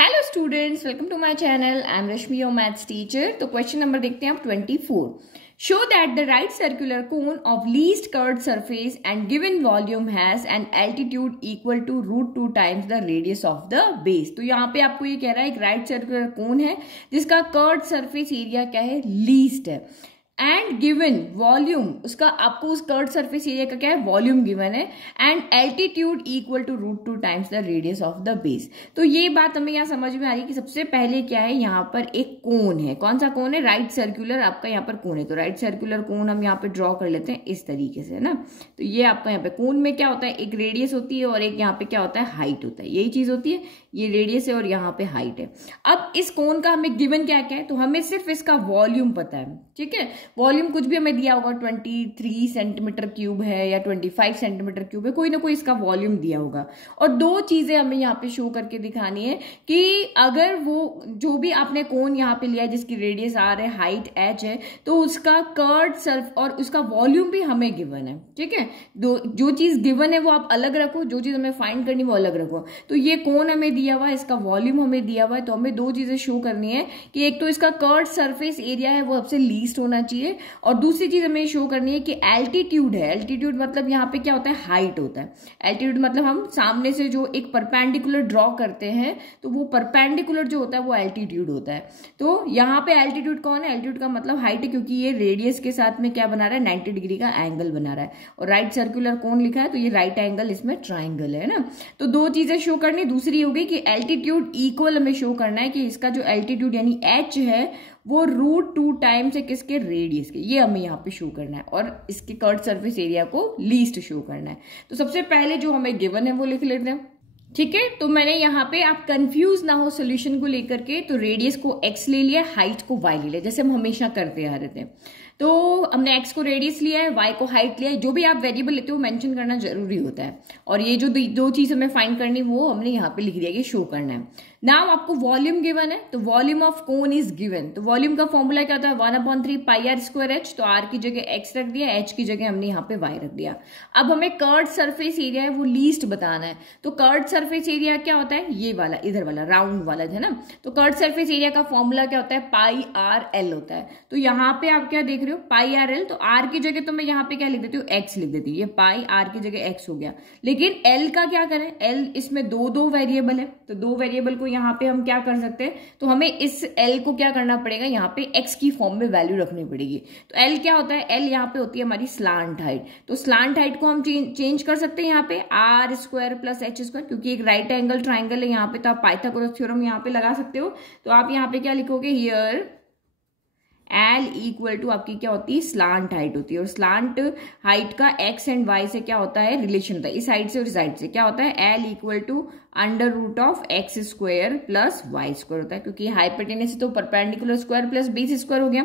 Hello students, welcome to my channel. I am Rashmi, your maths teacher. तो question number देखते हैं आप 24। Show that the right circular cone of least curved surface and given volume has an altitude equal to √2 times the radius of the base. तो यहाँ पे आपको ये कह रहा है एक राइट सर्कुलर कोन है जिसका कर्व्ड सरफेस एरिया क्या है, लीस्ट है, एंड गिवन वॉल्यूम, उसका आपको उस कर्व्ड सरफेस एरिया का क्या है, वॉल्यूम गिवन है, and altitude equal to √2 times the radius of the base. तो ये बात हमें यहाँ समझ में आ रही है कि सबसे पहले क्या है, यहाँ पर एक कोन है। कौन सा कोन है? राइट सर्कुलर आपका यहाँ पर कोन है। तो राइट सर्कुलर कोन हम यहाँ पे ड्रॉ कर लेते हैं इस तरीके से, है ना। तो ये आपका यहाँ पे कोन में क्या होता है, एक रेडियस होती है और एक यहाँ पे क्या होता है, हाइट होता है। यही चीज होती है, ये रेडियस है और यहाँ पे हाइट है। अब इस कोन का हमें गिवन क्या क्या है, तो हमें सिर्फ इसका वॉल्यूम पता है, ठीक है। वॉल्यूम कुछ भी हमें दिया होगा, 23 सेंटीमीटर क्यूब है या 25 सेंटीमीटर क्यूब है, कोई ना कोई इसका वॉल्यूम दिया होगा। और दो चीजें हमें यहाँ पे शो करके दिखानी है कि अगर वो जो भी आपने कोन यहाँ पे लिया है जिसकी रेडियस r है, हाइट h है, तो उसका कर्व्ड सर्फ और उसका वॉल्यूम भी हमें गिवन है, ठीक है। जो चीज गिवन है वो आप अलग रखो, जो चीज हमें फाइंड करनी वो अलग रखो। तो ये कोन हमें दिया हुआ है, इसका वॉल्यूम हमें दिया हुआ है, तो हमें दो चीजें शो करनी है कि एक तो इसका कर्व्ड सरफेस एरिया है वो सबसे लीस्ट होना चाहिए, और दूसरी चीज हमें शो करनी है कि एल्टीट्यूड है। एल्टीट्यूड मतलब यहाँ पे क्या होता है, हाइट होता है। एल्टीट्यूड मतलब हम सामने से जो एक परपेंडिकुलर ड्रॉ करते हैं तो वो परपेंडिकुलर जो होता है वो एल्टीट्यूड होता है। तो यहाँ पे एल्टीट्यूड कौन है, एल्टीट्यूड का मतलब हाइट है, क्योंकि ये रेडियस के साथ में क्या बना रहा है, 90 डिग्री का एंगल बना रहा है। और राइट सर्कुलर कोन लिखा है तो ये राइट एंगल इसमें ट्राइंगल है ना। तो दो चीजें शो करनी। दूसरी होगी कि एल्टीट्यूड इक्वल हमें शो करना है कि इसका जो एल्टीट्यूड यानी h है वो √2 टाइम्स है किसके, रेडियस के। ये हमें यहाँ पे शो करना है और इसके कर्व्ड सरफेस एरिया को लीस्ट शो करना है। तो सबसे पहले जो हमें गिवन है वो लिख लेते हैं, ठीक है। तो मैंने यहाँ पे, आप कंफ्यूज ना हो सोल्यूशन को लेकर के, तो रेडियस को x ले लिया, हाइट को y ले लिया, जैसे हम हमेशा करते आ रहे थे। तो हमने x को रेडियस लिया है, y को हाइट लिया है। जो भी आप वेरिएबल लेते हो मेंशन करना जरूरी होता है। और ये जो दो चीज हमें फाइंड करनी वो हमने यहाँ पे लिख दिया कि शो करना है। नाउ आपको वॉल्यूम गिवन है, तो volume of cone is given. तो वॉल्यूम का फॉर्मूला क्या होता है, 1/3 πr²h। तो r की जगह x रख दिया, h की जगह हमने यहाँ पे y रख दिया। अब हमें कर्व्ड सरफेस एरिया है वो लीस्ट बताना है। तो कर्व्ड सरफेस एरिया क्या होता है, ये वाला, इधर वाला राउंड वाला है ना। तो कर्व्ड सरफेस एरिया का फॉर्मूला क्या होता है, πrl होता है। तो यहाँ पे आप क्या देख रहे हो, πrl। तो r की जगह तो मैं यहाँ पे क्या लिख देती हूँ, x लिख देती हूँ। ये पाई r की जगह x हो गया। लेकिन l का क्या करें, l इसमें दो वेरिएबल है, तो दो वेरिएबल को यहाँ पे हम क्या कर सकते हैं, तो हमें इस l को क्या करना पड़ेगा, यहाँ पे x की फॉर्म में वैल्यू रखनी पड़ेगी। तो l क्या होता है, l यहाँ पे होती है हमारी स्लांट हाइट। तो स्लांट हाइट को हम चेंज कर सकते हैं यहाँ पे r² + h², क्योंकि एक राइट एंगल ट्राइंगल है यहाँ पे, तो आप पाइथागोरस थ्योरम यहाँ पे लगा सकते हो। तो आप यहाँ पे क्या लिखोगे, हियर L इक्वल टू आपकी क्या होती है, स्लांट हाइट होती है। और स्लांट हाइट का x एंड y से क्या होता है, रिलेशन होता है। इस साइड से और इस साइड से क्या होता है, L equal to √(x² + y² होता है, क्योंकि हाइपोटेनस तो perpendicular square plus base square हो गया।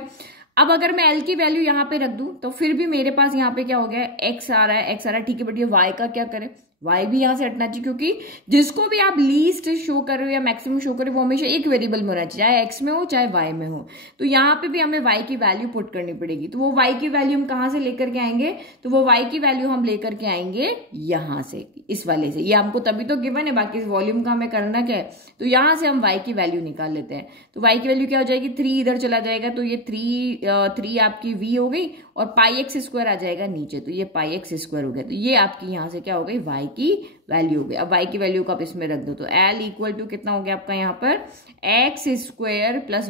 अब अगर मैं L की वैल्यू यहाँ पे रख दूं तो फिर भी मेरे पास यहाँ पे क्या हो गया, x आ रहा है, ठीक है। बट ये y का क्या करें, y भी यहाँ से हटना चाहिए, क्योंकि जिसको भी आप लीस्ट शो कर रहे हो या मैक्सिमम शो कर रहे हो वो हमेशा एक वेरिएबल में होना चाहिए, चाहे x में हो चाहे y में हो। तो यहाँ पे भी हमें y की वैल्यू पुट करनी पड़ेगी। तो वो y की वैल्यू हम कहाँ से लेकर के आएंगे, तो वो y की वैल्यू हम लेकर के आएंगे यहाँ से, इस वाले से। ये हमको तभी तो गिवन है, बाकी इस वॉल्यूम का हमें करना क्या है, तो यहाँ से हम y की वैल्यू निकाल लेते हैं। तो y की वैल्यू क्या हो जाएगी, 3 इधर चला जाएगा, तो ये 3 आपकी v हो गई, और πx² आ जाएगा नीचे, तो ये πx² हो गया। तो ये आपकी यहाँ से क्या हो गई, y की वैल्यू हो गई। अब y की वैल्यू को आप इसमें रख दो, तो L इक्वल टू कितना हो गया आपका यहाँ पर, x² +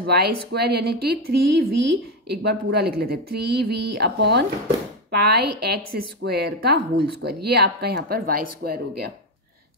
y² यानी कि 3v, एक बार पूरा लिख लेते, 3v/πx² का होल स्क्वायर। ये आपका यहाँ पर y² हो गया,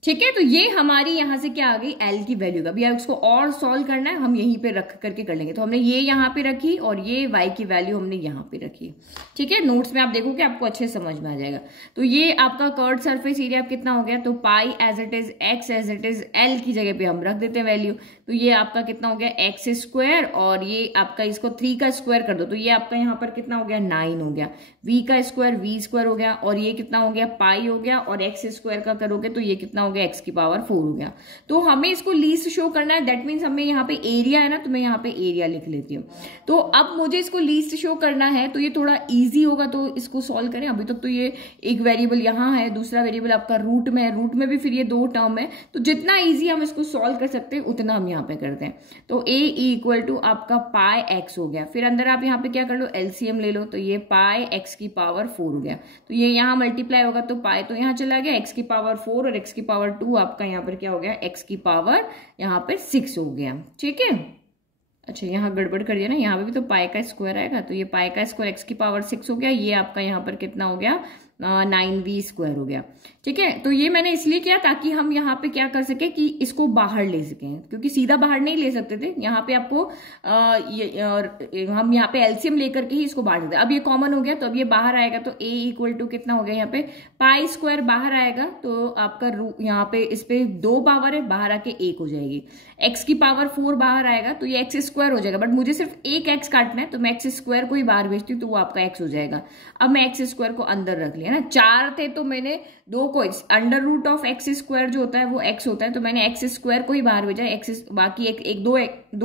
ठीक है। तो ये हमारी यहाँ से क्या आ गई, L की वैल्यू का। अभी उसको और सॉल्व करना है, हम यहीं पे रख करके कर लेंगे। तो हमने ये यहाँ पे रखी और ये y की वैल्यू हमने यहाँ पे रखी, ठीक है। नोट्स में आप देखोगे आपको अच्छे समझ में आ जाएगा। तो ये आपका कर्व्ड सरफेस एरिया कितना हो गया, तो pi as it is, x as it is, L की जगह पे हम रख देते हैं वैल्यू। तो ये आपका कितना हो गया, x², और ये आपका इसको 3 का स्क्वायर कर दो, तो ये आपका यहाँ पर कितना हो गया, 9 हो गया। v का स्क्वायर v² हो गया, और ये कितना हो गया, पाई हो गया, और x² का करोगे तो ये कितना हो गया x की पावर 4 हो गया। तो हमें इसको लीस्ट शो करना है, दैट मीन्स हमें यहाँ पे एरिया है ना, तो मैं यहाँ पे एरिया लिख लेती हूँ। तो अब मुझे इसको लीस्ट शो करना है, तो ये थोड़ा ईजी होगा, तो इसको सॉल्व करें। अभी तक तो ये एक वेरिएबल यहाँ है, दूसरा वेरिएबल आपका रूट में है, रूट में भी फिर ये 2 टर्म है, तो जितना ईजी हम इसको सॉल्व कर सकते हैं उतना हम यहाँ पे करते हैं। तो a इक्वल टू आपका पाई x हो गया, फिर अंदर आप यहाँ पे क्या कर लो, एलसीएम ले लो, तो ये पाई x की पावर 4 हो गया, तो ये यहाँ मल्टीप्लाई होगा, तो पाई तो यहाँ चला गया, x की पावर 4 और x की पावर 2 आपका यहाँ पर क्या हो गया, x की पावर यहाँ पर 6 हो गया। ठीक है, अच्छा यहाँ गड़बड़ कर दिया ना, यहाँ पे भी तो पाई का स्क्वायर आएगा, तो ये पाई का स्क्वायर x की पावर 6 हो गया, ये आपका यहाँ पर कितना हो गया, 9v स्क्वायर हो गया। ठीक है, तो ये मैंने इसलिए किया ताकि हम यहाँ पे क्या कर सके कि इसको बाहर ले सकें, क्योंकि सीधा बाहर नहीं ले सकते थे, यहाँ पे आपको हम यहाँ पे एलसीएम लेकर के ही इसको बाहर देते। अब ये कॉमन हो गया, तो अब ये बाहर आएगा, तो a इक्वल टू कितना हो गया, यहाँ पे पाई स्क्वायर बाहर आएगा, तो आपका यहाँ पे इस पे 2 पावर है, बाहर आके 1 हो जाएगी, x की पावर 4 बाहर आएगा, तो ये x स्क्वायर हो जाएगा, बट मुझे सिर्फ एक x काटना है, तो मैं x स्क्वायर को ही बाहर भेजती हूँ, तो वो आपका x हो जाएगा। अब मैं x स्क्वायर को अंदर रख लिया ना, 4 थे तो मैंने 2 को, under root of x square जो होता है वो x होता है, तो मैंने x स्क्वायर को ही बाहर भेजा, x बाकी दो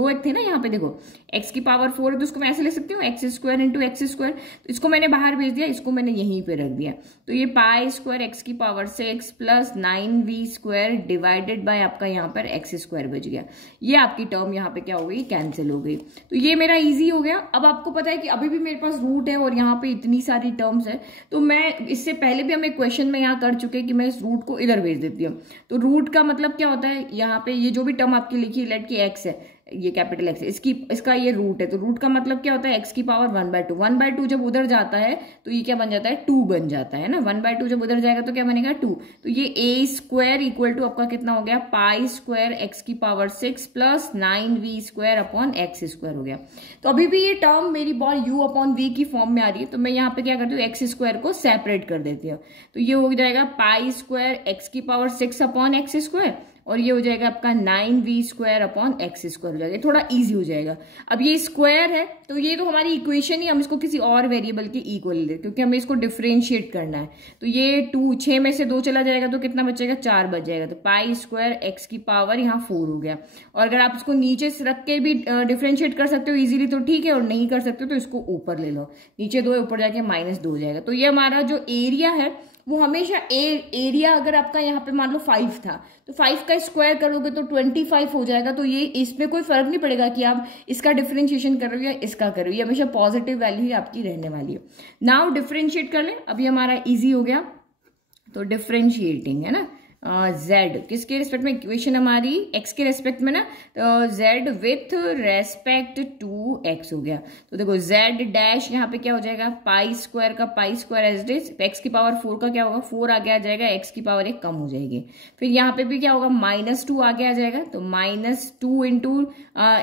एक थे ना, यहाँ पे देखो x की पावर 4 है, तो उसको मैं ऐसे ले सकती हूँ, x square into x square, तो इसको मैंने बाहर भेज दिया, इसको मैंने यहीं पे रख दिया, तो ये पाई स्क्वायर x की power 6 plus 9v square divided by आपका यहाँ पर x स्क्वायर बच गया। ये आपकी टर्म यहाँ पे क्या हो गई, कैंसिल हो गई, तो ये मेरा इजी हो गया। अब आपको पता है कि अभी भी मेरे पास रूट है और यहाँ पे इतनी सारी टर्म्स है, तो मैं इससे पहले भी हम एक क्वेश्चन में यहाँ कर चुके हैं कि मैं इस रूट को इधर भेज देती हूँ। तो रूट का मतलब क्या होता है, यहाँ पे ये जो भी टर्म आपकी लिखी है, लेट की x है, ये कैपिटल x है, इसका ये रूट है, तो रूट का मतलब क्या होता है, x की पावर 1/2, 1/2 जब उधर जाता है तो ये क्या बन जाता है, 2 बन जाता है ना, 1/2 जब उधर जाएगा तो क्या बनेगा, 2, तो ये a स्क्वायर इक्वल टू आपका कितना हो गया, पाई स्क्वायर x की power 6 plus 9v square upon x square हो गया। तो अभी भी ये टर्म मेरी बॉल u अपॉन v की फॉर्म में आ रही है, तो मैं यहाँ पे क्या करती हूँ, x स्क्वायर को सेपरेट कर देती हूँ, तो ये हो जाएगा पाई स्क्वायर x की पावर 6 अपॉन x स्क्वायर, और ये हो जाएगा आपका 9v square upon x square हो जाएगा, थोड़ा इजी हो जाएगा। अब ये स्क्वायर है, तो ये तो हमारी इक्वेशन ही, हम इसको किसी और वेरिएबल के इक्वल ले, क्योंकि हमें इसको डिफरेंशिएट करना है, तो ये 6 में से 2 चला जाएगा, तो कितना बचेगा, 4 बच जाएगा, तो पाई स्क्वायर एक्स की पावर यहाँ 4 हो गया। और अगर आप इसको नीचे से रख के भी डिफरेंशिएट कर सकते हो इजीली तो ठीक है, और नहीं कर सकते हो तो इसको ऊपर ले लो, नीचे 2 ऊपर जाके -2 हो जाएगा। तो ये हमारा जो एरिया है वो हमेशा एरिया अगर आपका यहाँ पे मान लो 5 था, तो 5 का स्क्वायर करोगे तो 25 हो जाएगा। तो ये इसमें कोई फर्क नहीं पड़ेगा कि आप इसका डिफरेंशिएशन कर रहे हो या इसका कर रहे हो, ये हमेशा पॉजिटिव वैल्यू ही आपकी रहने वाली है। नाउ डिफरेंशिएट कर लें, अभी हमारा इजी हो गया, तो डिफरेंशिएटिंग है ना, z किसके रिस्पेक्ट में, इक्वेशन हमारी x के रिस्पेक्ट में ना, तो z with respect to x हो गया। तो देखो z डैश यहाँ पे क्या हो जाएगा, पाई स्क्वायर का pi square as it is, x की पावर 4 का क्या होगा, 4 आगे आ जाएगा, x की पावर 1 कम हो जाएगी। फिर यहाँ पे भी क्या होगा, -2 आगे आ जाएगा, तो -2 इंटू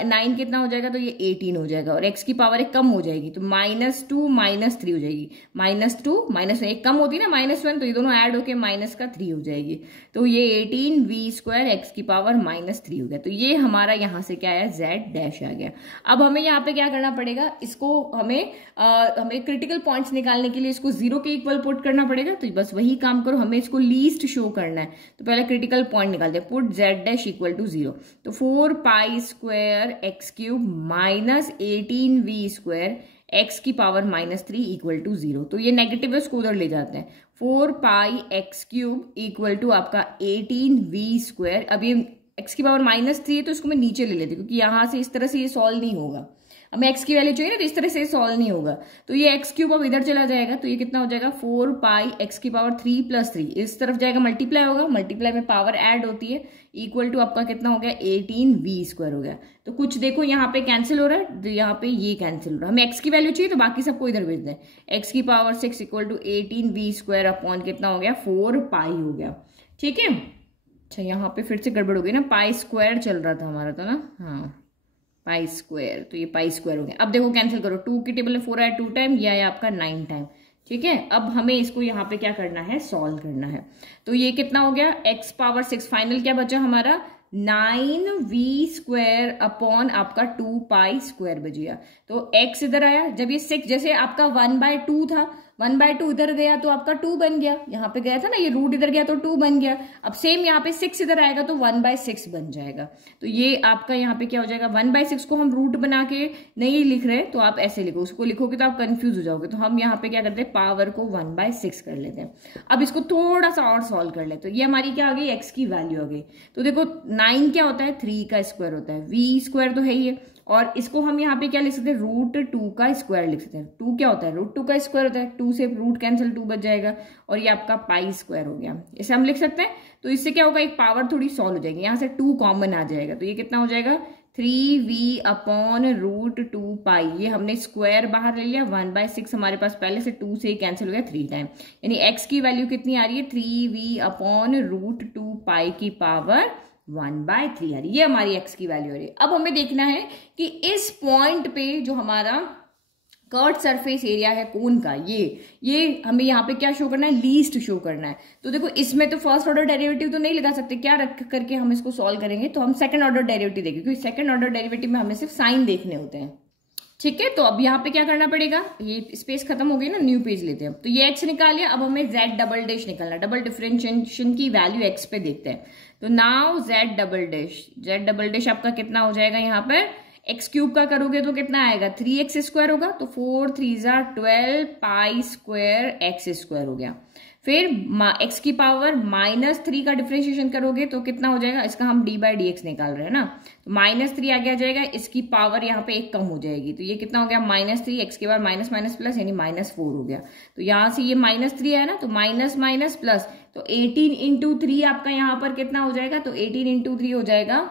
9 कितना हो जाएगा, तो ये 18 हो जाएगा, और x की पावर 1 कम हो जाएगी, तो -2 -3 हो जाएगी, -2 -1 कम होती है ना, -1, तो ये दोनों ऐड होके -3 हो जाएगी, तो ये 18v स्क्वायर एक्स की पावर -3 हो गया। तो ये हमारा यहाँ से क्या आया, z डैश आ गया। अब हमें यहाँ पे क्या करना पड़ेगा, इसको हमें क्रिटिकल पॉइंट्स निकालने के लिए इसको 0 के इक्वल पुट करना पड़ेगा। तो बस वही काम करो, हमें इसको लीस्ट शो करना है, तो पहले क्रिटिकल पॉइंट निकालते हैं, put z dash equal to 0, तो 4 pi square x cube minus 18v square x की पावर -3 इक्वल टू 0। तो ये नेगेटिव है, उसको उधर ले जाते हैं, 4 पाई एक्स क्यूब इक्वल टू आपका 18v स्क्वायर। अब ये एक्स की पावर -3 है, तो इसको मैं नीचे ले लेती हूँ, क्योंकि यहाँ से इस तरह से ये सॉल्व नहीं होगा, हमें एक्स की वैल्यू चाहिए ना, तो इस तरह से सॉल्व नहीं होगा, तो ये एक्स क्यूब अब इधर चला जाएगा, तो ये कितना हो जाएगा, 4 पाई एक्स की पावर 3 + 3 इस तरफ जाएगा, मल्टीप्लाई होगा, मल्टीप्लाई में पावर ऐड होती है, इक्वल टू आपका कितना हो गया, 18v स्क्वायर हो गया। तो कुछ देखो यहाँ पे कैंसिल हो रहा है, तो यहाँ पे ये कैंसिल हो रहा है, हमें एक्स की वैल्यू चाहिए, तो बाकी सबको इधर भेज दें, एक्स की power 6 equal to 18v square upon कितना हो गया, 4 पाई हो गया। ठीक है, अच्छा यहाँ पे फिर से गड़बड़ हो गई ना, पाई स्क्वायर चल रहा था हमारा, तो ना, हाँ पाई स्क्वायर, तो ये पाई स्क्वायर हो गया। अब देखो कैंसिल करो, 2 की टेबल में 4 आया 2 टाइम, ये आया आपका 9 टाइम। ठीक है, अब हमें इसको यहाँ पे क्या करना है, सॉल्व करना है। तो ये कितना हो गया, x पावर 6, फाइनल क्या बचा हमारा, 9v स्क्वायर अपॉन आपका 2 पाई स्क्वायर बच गया। तो x इधर आया, जब ये 6, जैसे आपका 1/2 था, 1/2 इधर गया तो आपका 2 बन गया, यहाँ पे गया था ना ये रूट इधर गया तो 2 बन गया। अब सेम यहाँ पे 6 इधर आएगा तो 1/6 बन जाएगा। तो ये आपका यहाँ पे क्या हो जाएगा, 1/6 को हम रूट बना के नहीं लिख रहे तो आप ऐसे लिखो, उसको लिखोगे तो आप कंफ्यूज हो जाओगे। तो हम यहाँ पे क्या करते हैं, पावर को 1/6 कर लेते हैं। अब इसको थोड़ा सा और सॉल्व कर लेते हैं। तो ये हमारी क्या आ गई, एक्स की वैल्यू आ गई। तो देखो 9 क्या होता है, 3 का स्क्वायर होता है, वी स्क्वायर तो है ही है, और इसको हम यहाँ पे क्या लिख सकते हैं, √2 का स्क्वायर लिख सकते हैं। 2 क्या होता है, √2 का स्क्वायर होता है, 2 से रूट कैंसिल 2 बच जाएगा, और ये आपका पाई स्क्वायर हो गया, इसे हम लिख सकते हैं। तो इससे क्या होगा, एक पावर थोड़ी सॉल्व हो जाएगी, यहाँ से 2 कॉमन आ जाएगा। तो ये कितना हो जाएगा, 3v/√2 पाई, ये हमने स्क्वायर बाहर ले लिया, 1/6 हमारे पास पहले से 2 से ही कैंसिल हो गया 3 टाइम, यानी x की वैल्यू कितनी आ रही है, 3v/√2 पाई की पावर 1/3 आ रही है। ये हमारी x की वैल्यू आ रही है। अब हमें देखना है कि इस पॉइंट पे जो हमारा कर्व सरफेस एरिया है कोन का, ये हमें यहाँ पे क्या शो करना है, लीस्ट शो करना है। तो देखो इसमें तो फर्स्ट ऑर्डर डेरिवेटिव तो नहीं लगा सकते, क्या रख करके हम इसको सॉल्व करेंगे, तो हम सेकंड ऑर्डर डेरिवेटिव देखेंगे, क्योंकि सेकंड ऑर्डर डेरिवेटिव में हमें सिर्फ साइन देखने होते हैं। ठीक है, तो अब यहाँ पे क्या करना पड़ेगा, ये स्पेस खत्म हो गई ना, न्यू पेज लेते हैं। तो ये x निकाल लिया, अब हमें z डबल डैश निकालना, डबल डिफरेंशिएशन की वैल्यू x पे देखते हैं। तो नाउ z डबल डैश आपका कितना हो जाएगा, यहाँ पर एक्स क्यूब का करोगे तो कितना आएगा, 3x स्क्वायर होगा, तो 4 3 12 पाई स्क्वायर एक्स स्क्वायर हो गया। फिर x की पावर -3 का डिफरेंशिएशन करोगे तो कितना हो जाएगा, इसका हम d/dx निकाल रहे हैं ना, तो -3 आगे आ जाएगा, इसकी पावर यहाँ पे एक कम हो जाएगी, तो ये कितना हो गया, -3, x के बाद माइनस माइनस प्लस यानी -4 हो गया। तो यहाँ से ये -3 है ना, तो माइनस माइनस प्लस, तो 18 × 3 आपका यहाँ पर कितना हो जाएगा, तो 18 × 3 हो जाएगा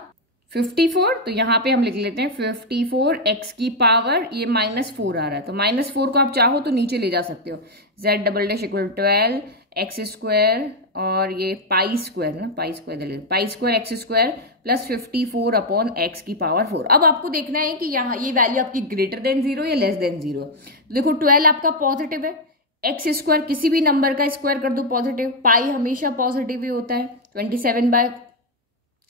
54। तो यहाँ पे हम लिख लेते हैं 54, x की पावर ये -4 आ रहा है, तो -4 को आप चाहो तो नीचे ले जा सकते हो, z double dash equal 12 x square और ये पाई स्क्वायर ना, पाई square x square plus 54/x की पावर 4। अब आपको देखना है कि यहाँ ये वैल्यू आपकी ग्रेटर देन 0 या लेस देन 0। तो देखो 12 आपका पॉजिटिव है, एक्स स्क्वायर किसी भी नंबर का स्क्वायर कर दो पॉजिटिव, पाई हमेशा पॉजिटिव ही होता है, 27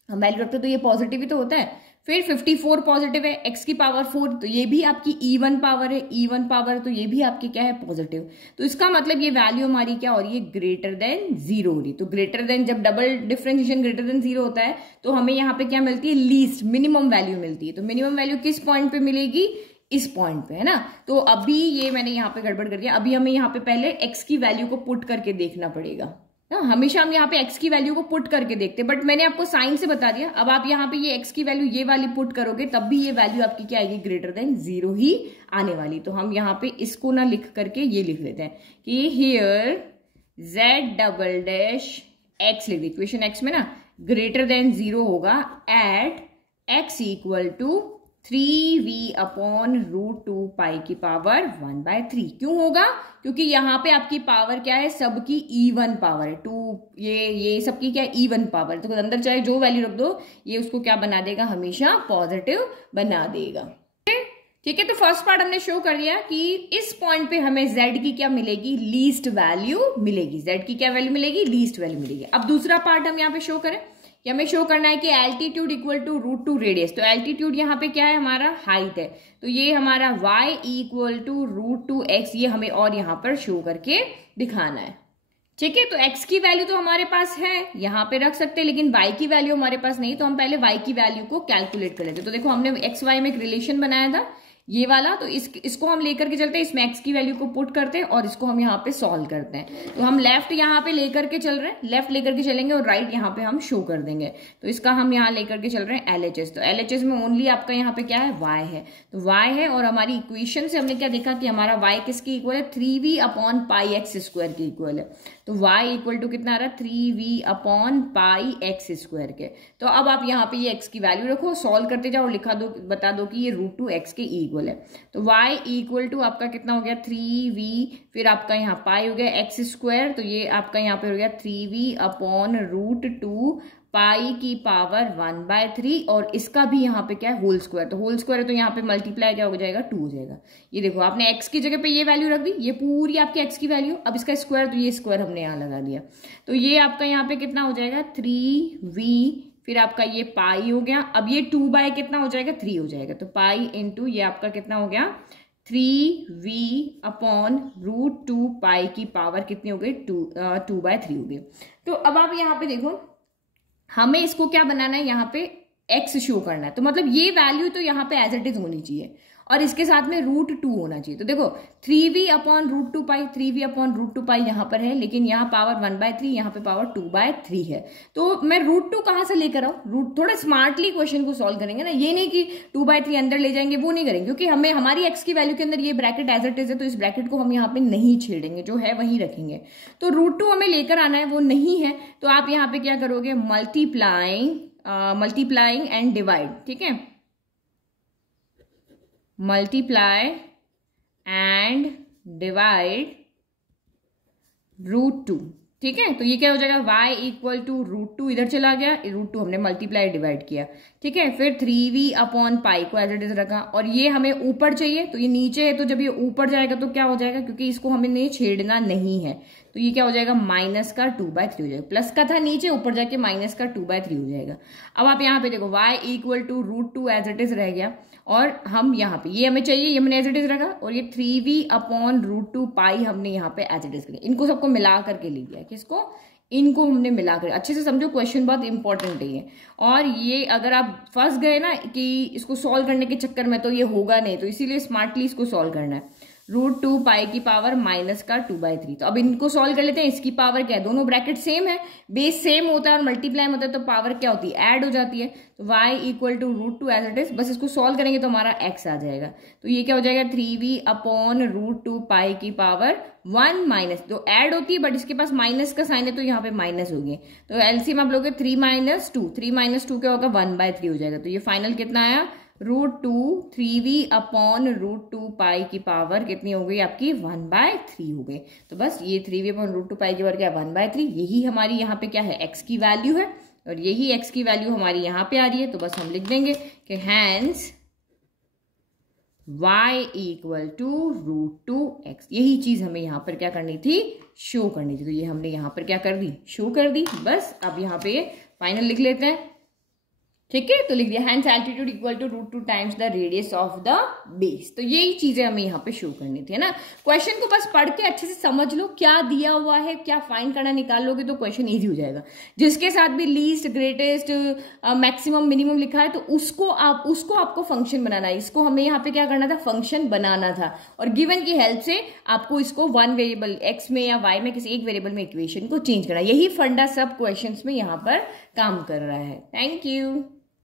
हम वैल्यू रखते तो ये पॉजिटिव ही तो होता है। फिर 54 पॉजिटिव है, x की पावर 4, तो ये भी आपकी इवन पावर है, इवन पावर तो ये भी आपकी क्या है, पॉजिटिव। तो इसका मतलब ये वैल्यू हमारी क्या हो रही है, ग्रेटर देन 0 हो रही। तो ग्रेटर देन, जब डबल डिफरेंशिएशन ग्रेटर देन 0 होता है तो हमें यहाँ पे क्या मिलती है, लीस्ट मिनिमम वैल्यू मिलती है। तो मिनिमम वैल्यू किस पॉइंट पे मिलेगी, इस पॉइंट पे, है ना। तो अभी ये मैंने यहाँ पे गड़बड़ कर दिया, अभी हमें यहाँ पे पहले x की वैल्यू को पुट करके देखना पड़ेगा ना, हमेशा हम यहाँ पे x की वैल्यू को पुट करके देखते हैं, बट मैंने आपको साइन से बता दिया। अब आप यहाँ पे ये x की वैल्यू ये वाली पुट करोगे तब भी ये वैल्यू आपकी क्या आएगी, ग्रेटर देन 0 ही आने वाली। तो हम यहाँ पे इसको ना लिख करके ये लिख लेते हैं कि here z double dash x लिख दी, इक्वेशन x में ना ग्रेटर देन 0 होगा at x equal to 3v/√2 pi की पावर 1/3। क्यों होगा, क्योंकि यहाँ पे आपकी पावर क्या है, सबकी इवन पावर है, 2 ये सबकी क्या इवन पावर है। तो अंदर चाहे जो वैल्यू रख दो ये उसको क्या बना देगा, हमेशा पॉजिटिव बना देगा। ठीक है, तो फर्स्ट पार्ट हमने शो कर लिया कि इस पॉइंट पे हमें z की क्या मिलेगी, लीस्ट वैल्यू मिलेगी, z की क्या वैल्यू मिलेगी, लीस्ट वैल्यू मिलेगी। अब दूसरा पार्ट हम यहाँ पे शो करें, कि हमें शो करना है कि एल्टीट्यूड इक्वल टू √2 रेडियस। तो एल्टीट्यूड यहाँ पे क्या है, हमारा हाइट है, तो ये हमारा y इक्वल टू √2x, ये हमें और यहाँ पर शो करके दिखाना है। ठीक है, तो x की वैल्यू तो हमारे पास है, यहाँ पे रख सकते हैं, लेकिन y की वैल्यू हमारे पास नहीं, तो हम पहले y की वैल्यू को कैलकुलेट कर लेते हैं। तो देखो हमने x y में एक रिलेशन बनाया था ये वाला, तो इसको हम लेकर के चलते हैं, इसमें x की वैल्यू को पुट करते हैं और इसको हम यहाँ पे सॉल्व करते हैं। तो हम लेफ्ट यहाँ पे लेकर के चल रहे हैं, लेफ्ट लेकर के चलेंगे और राइट यहाँ पे हम शो कर देंगे। तो इसका हम यहाँ लेकर के चल रहे हैं LHS, तो LHS में ओनली आपका यहाँ पे क्या है, y है, तो y है। और हमारी इक्वेशन से हमने क्या देखा कि हमारा y किसकी इक्वल है, 3v/πx² की इक्वल है। तो y इक्वल टू कितना आ रहा है, 3v/πx² के। तो अब आप यहाँ पे ये x की वैल्यू रखो, सॉल्व करते जाओ और लिखा दो, बता दो कि ये √2x के इक्वल है। तो y इक्वल टू आपका कितना हो गया, 3v, फिर आपका यहाँ पाई हो गया x², तो ये आपका यहाँ पे हो गया 3v/√2 पाई की पावर 1/3, और इसका भी यहाँ पे क्या है, होल स्क्वायर। तो होल स्क्वायर है तो यहाँ पे मल्टीप्लाई क्या हो जाएगा, 2 हो जाएगा। ये देखो आपने x की जगह पे ये वैल्यू रख दी, ये पूरी आपकी x की वैल्यू, अब इसका स्क्वायर, तो ये स्क्वायर हमने यहाँ लगा दिया। तो ये आपका यहाँ पे कितना हो जाएगा, 3v, फिर आपका ये पाई हो गया। अब ये 2 बाय कितना हो जाएगा, 3 हो जाएगा, तो पाई इंटू ये आपका कितना हो गया, 3v अपॉन रूट 2 पाई की पावर कितनी हो गई, 2/3 हो गई। तो अब आप यहाँ पे देखो, हमें इसको क्या बनाना है, यहाँ पे x शो करना है, तो मतलब ये वैल्यू तो यहाँ पे एज इट इज होनी चाहिए और इसके साथ में रूट 2 होना चाहिए। तो देखो 3v अपॉन रूट 2 पाई, 3v अपॉन रूट 2 पाई यहाँ पर है, लेकिन यहाँ पावर 1/3, यहाँ पे पावर 2/3 है। तो मैं रूट 2 कहाँ से लेकर आऊँ, रूट, थोड़ा स्मार्टली क्वेश्चन को सॉल्व करेंगे ना, ये नहीं कि 2/3 अंदर ले जाएंगे, वो नहीं करेंगे, क्योंकि हमें हमारी x की वैल्यू के अंदर ये ब्रैकेट एज इट इज है, तो इस ब्रैकेट को हम यहाँ पे नहीं छेड़ेंगे, जो है वही रखेंगे। तो रूट 2 हमें लेकर आना है, वो नहीं है, तो आप यहाँ पे क्या करोगे, मल्टीप्लाइंग एंड डिवाइड, ठीक है, मल्टीप्लाई एंड डिवाइड रूट 2, ठीक है। तो ये क्या हो जाएगा, y इक्वल टू रूट 2 इधर चला गया, रूट 2 हमने मल्टीप्लाई डिवाइड किया, ठीक है। फिर 3v अपॉन पाई को एज इट इज रखा, और ये हमें ऊपर चाहिए, तो ये नीचे है, तो जब ये ऊपर जाएगा तो क्या हो जाएगा, क्योंकि इसको हमें छेड़ना नहीं है, तो ये क्या हो जाएगा, माइनस का 2/3 हो जाएगा। प्लस का था नीचे, ऊपर जाके माइनस का 2/3 हो जाएगा। अब आप यहाँ पे देखो y equal to root 2 as it is रह गया, और हम यहाँ पे ये हमें चाहिए, ये हमने एज इट इज रखा, और ये 3v अपॉन रूट 2 पाई हमने यहाँ पे एज इट इज किया, इनको सबको मिला करके ले लिया, किसको, इनको हमने मिला कर, अच्छे से समझो, क्वेश्चन बहुत इंपॉर्टेंट है ये। और ये अगर आप फंस गए ना कि इसको सॉल्व करने के चक्कर में, तो ये होगा नहीं, तो इसीलिए स्मार्टली इसको सॉल्व करना है। रूट 2 पाई की पावर माइनस का 2/3, तो अब इनको सॉल्व कर लेते हैं। इसकी पावर क्या है, दोनों ब्रैकेट सेम है, बेस सेम होता है और मल्टीप्लाई होता है, तो पावर क्या होती है, ऐड हो जाती है। तो y equal to root 2 as it is, बस इसको सॉल्व करेंगे तो हमारा x आ जाएगा। तो ये क्या हो जाएगा, 3v अपॉन रूट 2 पाई की पावर 1 माइनस, तो ऐड होती है बट इसके पास माइनस का साइन है, तो यहाँ पे माइनस हो गई। तो एलसीएम आप लोगे 3 - 2, 3 - 2 क्या होगा, 1/3 हो जाएगा। तो ये फाइनल कितना आया, रूट 2 3v अपॉन रूट 2 पाई की पावर कितनी हो गई आपकी, 1/3 हो गई। तो बस ये 3v अपॉन रूट 2 पाई की पावर क्या, 1/3, यही हमारी यहाँ पे क्या है, x की वैल्यू है, और यही x की वैल्यू हमारी यहाँ पे आ रही है। तो बस हम लिख देंगे कि hence y equal to root 2x, यही चीज हमें यहाँ पर क्या करनी थी, शो करनी थी। तो ये हमने यहाँ पर क्या कर दी, शो कर दी। बस अब यहाँ पे फाइनल लिख लेते हैं, ठीक है। तो लिख दिया hence altitude equal to root 2 times the radius of the base. तो यही चीजें हमें यहाँ पे शो करनी थी, है ना। क्वेश्चन को बस पढ़ के अच्छे से समझ लो, क्या दिया हुआ है, क्या फाइंड करना, निकाल लोगे तो क्वेश्चन इजी हो जाएगा। जिसके साथ भी लीस्ट, ग्रेटेस्ट, मैक्सिमम, मिनिमम लिखा है, तो उसको आपको फंक्शन बनाना है। इसको हमें यहाँ पे क्या करना था, फंक्शन बनाना था, और गिवन की हेल्प से आपको इसको वन वेरिएबल एक्स में या वाई में किसी एक वेरिएबल में इक्वेशन को चेंज करना। यही फंडा सब क्वेश्चन में यहाँ पर काम कर रहा है। Thank you.